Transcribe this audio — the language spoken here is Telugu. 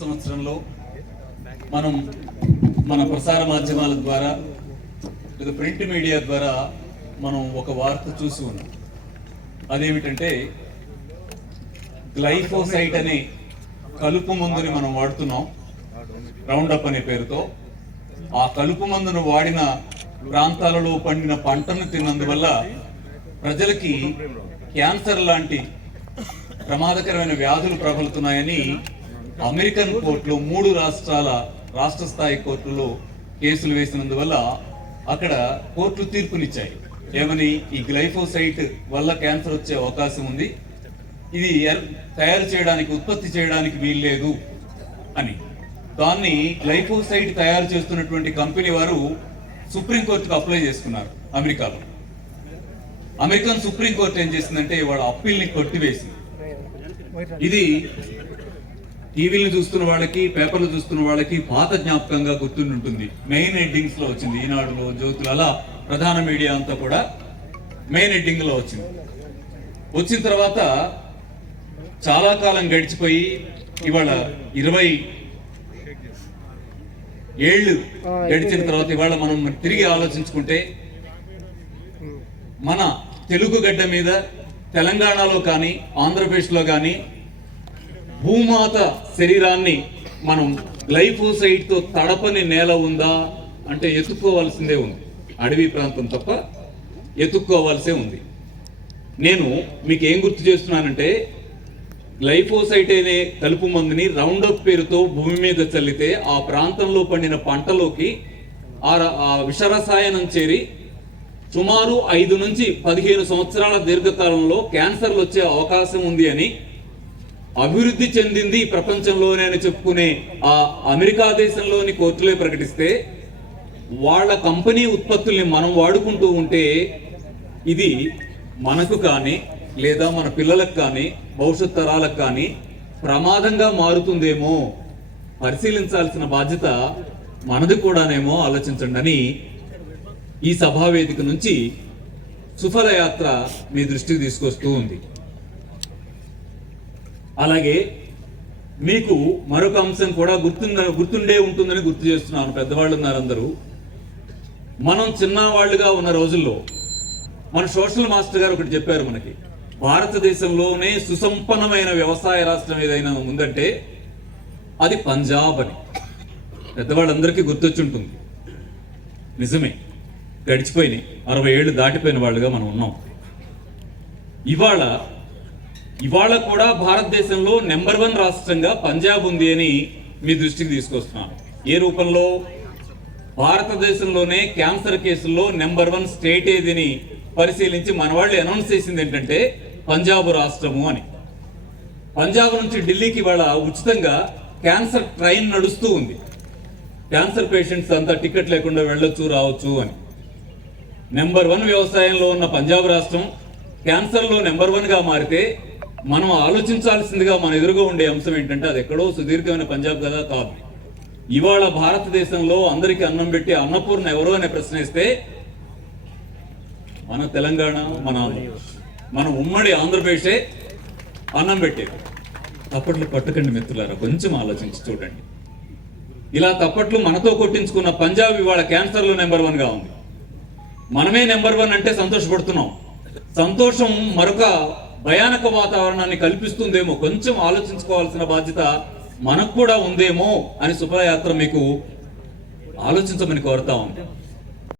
సంవత్సరంలో మనం మన ప్రసార మాధ్యమాల ద్వారా లేదా ప్రింట్ మీడియా ద్వారా మనం ఒక వార్త చూసి ఉన్నాం. అదేమిటంటే గ్లైఫోసైట్ అనే కలుపు మందుని మనం వాడుతున్నాం రౌండప్ అనే పేరుతో. ఆ కలుపు మందును వాడిన ప్రాంతాలలో పండిన పంటను తిన్నందువల్ల ప్రజలకి క్యాన్సర్ లాంటి ప్రమాదకరమైన వ్యాధులు ప్రబలుతున్నాయని అమెరికన్ కోర్టులో మూడు రాష్ట్రాల రాష్ట్ర స్థాయి కోర్టులో కేసులు వేసినందువల్ల అక్కడ కోర్టులు తీర్పునిచ్చాయి. ఏమని ఈ గ్లైఫోసైట్ వల్ల క్యాన్సర్ వచ్చే అవకాశం ఉంది. ఇది తయారు చేయడానికి ఉత్పత్తి చేయడానికి వీల్లేదు అని. దాన్ని గ్లైఫోసైట్ తయారు చేస్తున్నటువంటి కంపెనీ వారు సుప్రీంకోర్టుకు అప్లై చేసుకున్నారు అమెరికాలో. అమెరికన్ సుప్రీంకోర్టు ఏం చేసిందంటే వాళ్ళ అప్పీల్ని కొట్టివేసింది. ఇది టీవీలు చూస్తున్న వాళ్ళకి పేపర్లు చూస్తున్న వాళ్ళకి పాత జ్ఞాపకంగా గుర్తుంటుంది మెయిన్ హెడ్డింగ్స్లో వచ్చింది. ఈనాడులో జ్యోతులు అలా ప్రధాన మీడియా అంతా కూడా మెయిన్ హెడ్డింగ్లో వచ్చింది. వచ్చిన తర్వాత చాలా కాలం గడిచిపోయి ఇవాళ ఇరవై ఏళ్ళు గడిచిన తర్వాత ఇవాళ మనం తిరిగి ఆలోచించుకుంటే మన తెలుగు గడ్డ మీద తెలంగాణలో కానీ ఆంధ్రప్రదేశ్లో కానీ భూమాత శరీరాన్ని మనం గ్లైఫోసైడ్తో తడపని నేల ఉందా అంటే ఎత్తుక్కోవాల్సిందే ఉంది. అడవి ప్రాంతం తప్ప ఎత్తుక్కోవాల్సే ఉంది. నేను మీకు ఏం గుర్తు చేస్తున్నానంటే గ్లైఫోసైట్ అనే కలుపు మందుని రౌండప్ పేరుతో భూమి మీద చల్లితే ఆ ప్రాంతంలో పండిన పంటలోకి ఆ ర- ఆ విషరసాయనం చేరి సుమారు ఐదు నుంచి పదిహేను సంవత్సరాల దీర్ఘకాలంలో క్యాన్సర్లు వచ్చే అవకాశం ఉంది అని అభివృద్ధి చెందింది ఈ ప్రపంచంలోనే అని చెప్పుకునే ఆ అమెరికా దేశంలోని కోర్టులే ప్రకటిస్తే వాళ్ళ కంపెనీ ఉత్పత్తుల్ని మనం వాడుకుంటూ ఉంటే ఇది మనకు కానీ లేదా మన పిల్లలకు కానీ భవిష్యత్ తరాలకు కానీ ప్రమాదంగా మారుతుందేమో పరిశీలించాల్సిన బాధ్యత మనది కూడానేమో ఆలోచించండి అని ఈ సభావేదిక నుంచి సుఫల యాత్ర మీ దృష్టికి తీసుకొస్తూ ఉంది. అలాగే మీకు మరొక అంశం కూడా గుర్తుంద గుర్తుండే ఉంటుందని గుర్తు చేస్తున్నాను. పెద్దవాళ్ళు ఉన్నారు అందరూ. మనం చిన్నవాళ్ళుగా ఉన్న రోజుల్లో మన సోషల్ మాస్టర్ గారు ఒకటి చెప్పారు మనకి. భారతదేశంలోనే సుసంపన్నమైన వ్యవసాయ రాష్ట్రం ఏదైనా ఉందంటే అది పంజాబ్ అని. పెద్దవాళ్ళందరికీ గుర్తొచ్చి ఉంటుంది. నిజమే. గడిచిపోయినాయి. అరవై ఏళ్ళు దాటిపోయిన వాళ్ళుగా మనం ఉన్నాం. ఇవాళ ఇవాళ కూడా భారతదేశంలో నెంబర్ వన్ రాష్ట్రంగా పంజాబ్ ఉంది అని మీ దృష్టికి తీసుకొస్తున్నాను ఏ రూపంలో? భారతదేశంలోనే క్యాన్సర్ కేసుల్లో నెంబర్ వన్ స్టేట్ ఏదిని పరిశీలించి మన వాళ్ళు అనౌన్స్ చేసింది ఏంటంటే పంజాబ్ రాష్ట్రము అని. పంజాబ్ నుంచి ఢిల్లీకి ఇవాళ ఉచితంగా క్యాన్సర్ ట్రైన్ నడుస్తూ ఉంది. క్యాన్సర్ పేషెంట్స్ అంతా టికెట్ లేకుండా వెళ్ళొచ్చు రావచ్చు అని. నెంబర్ వన్ వ్యవసాయంలో ఉన్న పంజాబ్ రాష్ట్రం క్యాన్సర్లో నెంబర్ వన్గా మారితే మనం ఆలోచించాల్సిందిగా మన ఎదురుగా ఉండే అంశం ఏంటంటే అది ఎక్కడో సుదీర్ఘమైన పంజాబ్ కదా కాదు. ఇవాళ భారతదేశంలో అందరికీ అన్నం పెట్టి అన్నపూర్ణ ఎవరో అనే ప్రశ్న వేస్తే మన తెలంగాణ మన మన ఉమ్మడి ఆంధ్రప్రదేశే అన్నం పెట్టేది తప్పట్లు పట్టుకండి మిత్రులారా కొంచెం ఆలోచించి చూడండి. ఇలా తప్పట్లు మనతో కొట్టించుకున్న పంజాబ్ ఇవాళ క్యాన్సర్లో నెంబర్ వన్గా ఉంది. మనమే నెంబర్ వన్ అంటే సంతోషపడుతున్నాం. సంతోషం మరొక భయానక వాతావరణాన్ని కల్పిస్తుందేమో కొంచెం ఆలోచించుకోవాల్సిన బాధ్యత మనకు కూడా ఉందేమో అని శుభయాత్ర మీకు ఆలోచించమని కోరుతా ఉంది